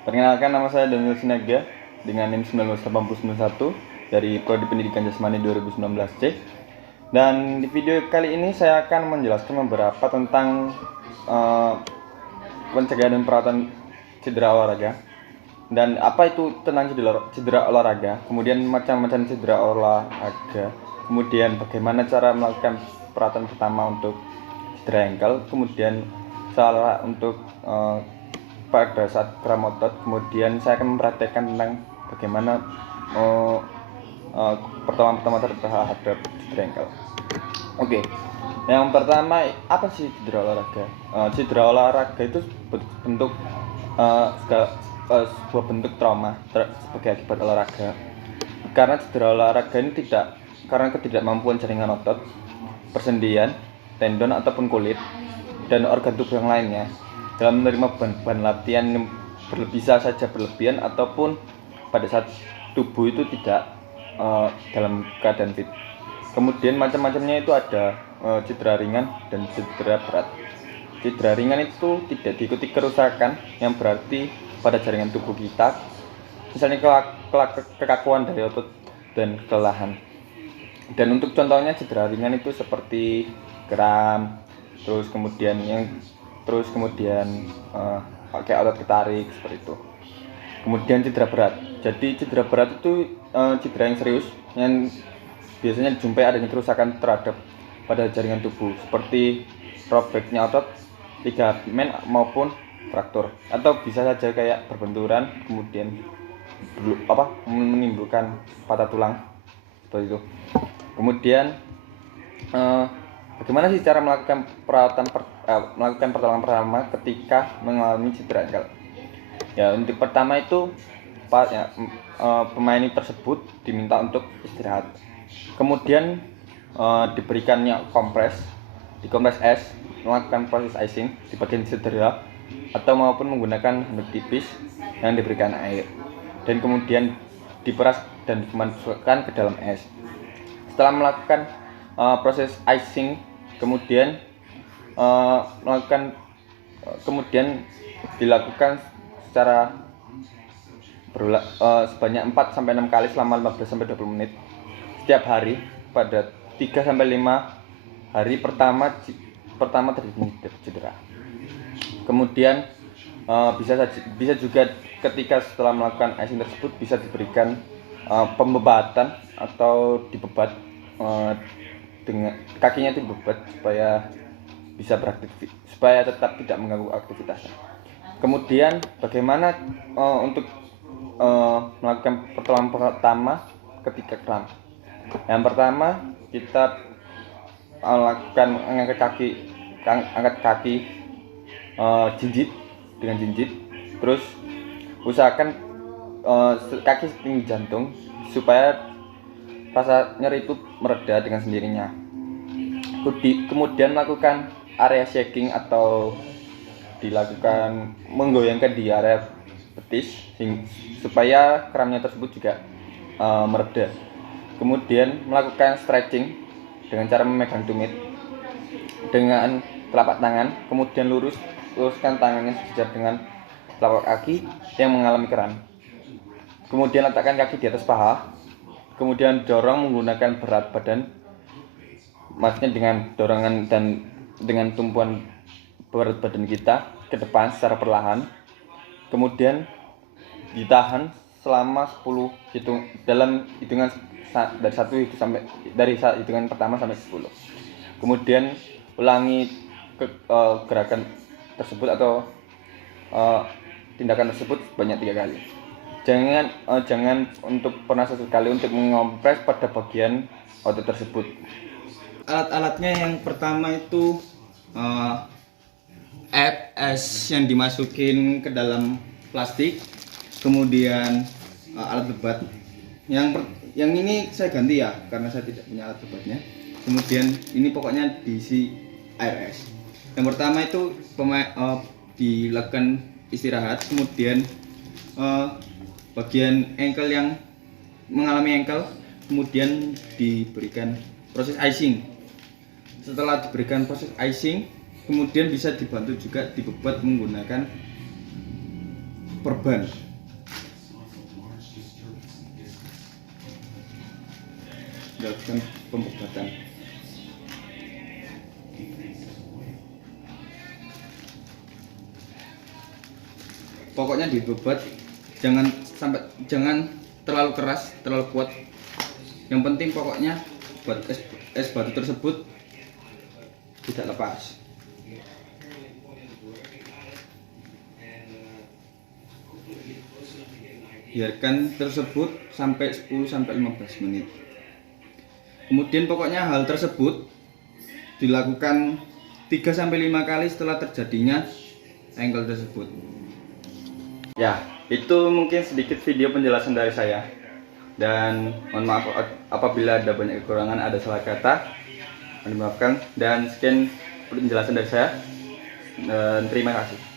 Perkenalkan, nama saya Daniel Sinaga dengan NIM 198091 dari Prodi Pendidikan Jasmani 2019C. Dan di video kali ini saya akan menjelaskan beberapa tentang pencegahan dan perawatan cedera olahraga. Dan apa itu tentang cedera olahraga, kemudian macam-macam cedera olahraga, kemudian bagaimana cara melakukan perawatan pertama untuk cedera ankle, kemudian cara untuk pada saat kram otot, kemudian saya akan mempraktekkan tentang bagaimana pertolongan pertama terhadap cedera ankle. Oke, yang pertama, apa sih cedera olahraga? Cedera olahraga itu bentuk sebuah bentuk trauma sebagai akibat olahraga. Karena cedera olahraga ini karena ketidakmampuan jaringan otot, persendian, tendon ataupun kulit dan organ tubuh yang lainnya dalam menerima beban latihan yang bisa saja berlebihan ataupun pada saat tubuh itu tidak dalam keadaan fit. Kemudian macam-macamnya itu ada cedera ringan dan cedera berat. Cedera ringan itu tidak diikuti kerusakan yang berarti pada jaringan tubuh kita, misalnya kekakuan dari otot dan kelelahan. Dan untuk contohnya cedera ringan itu seperti kram, terus kemudian pakai otot ketarik seperti itu. Kemudian cedera berat. Jadi cedera berat itu cedera yang serius yang biasanya dijumpai adanya kerusakan terhadap pada jaringan tubuh seperti robeknya otot, ligamen maupun fraktur, atau bisa saja kayak berbenturan kemudian menimbulkan patah tulang seperti itu. Kemudian bagaimana sih cara melakukan pertolongan pertama ketika mengalami cedera ankle? Ya, untuk pertama itu pemain tersebut diminta untuk istirahat. Kemudian diberikannya dikompres es, melakukan proses icing di bagian cedera atau maupun menggunakan handuk tipis yang diberikan air, dan kemudian diperas dan dimasukkan ke dalam es. Setelah melakukan proses icing, kemudian dilakukan secara sebanyak 4-6 kali selama 15-20 menit setiap hari pada 3-5 hari pertama terjadi cedera. Kemudian bisa juga ketika setelah melakukan icing tersebut bisa diberikan pembebatan atau dibebat dengan kakinya dibebat supaya tetap tidak mengganggu aktivitasnya. Kemudian bagaimana untuk melakukan pertolongan pertama ketika kram? Yang pertama, kita lakukan angkat kaki dengan jinjit, terus usahakan kaki setinggi jantung supaya rasa nyeri itu mereda dengan sendirinya. Kemudian melakukan area shaking atau dilakukan menggoyangkan di area betis supaya kramnya tersebut juga mereda. Kemudian melakukan stretching dengan cara memegang tumit dengan telapak tangan, kemudian luruskan tangannya sejajar dengan telapak kaki yang mengalami kram. Kemudian letakkan kaki di atas paha, kemudian dorong menggunakan berat badan, maksudnya dengan dorongan dan dengan tumpuan berat badan kita ke depan secara perlahan. Kemudian ditahan selama 10 dalam hitungan dari hitungan pertama sampai 10. Kemudian ulangi gerakan tersebut atau tindakan tersebut sebanyak 3 kali. Jangan untuk pernah sesekali untuk mengompres pada bagian otot tersebut. Alat-alatnya yang pertama itu es yang dimasukin ke dalam plastik, kemudian alat bebat. Yang ini saya ganti ya karena saya tidak punya alat bebatnya. Kemudian ini pokoknya diisi air es. Yang pertama itu dilakukan istirahat, kemudian bagian ankle yang mengalami ankle kemudian diberikan proses icing. Setelah diberikan proses icing, kemudian bisa dibantu juga dibebat menggunakan perban. Dilakukan pembobatan. Pokoknya dibobat, jangan terlalu keras, terlalu kuat. Yang penting pokoknya buat es batu tersebut tidak lepas. Biarkan tersebut sampai 10-15 menit. Kemudian pokoknya hal tersebut dilakukan 3-5 kali setelah terjadinya engkel tersebut. Ya, itu mungkin sedikit video penjelasan dari saya. Dan mohon maaf apabila ada banyak kekurangan, ada salah kata, mohon dimaafkan. Dan sekian penjelasan dari saya. Dan terima kasih.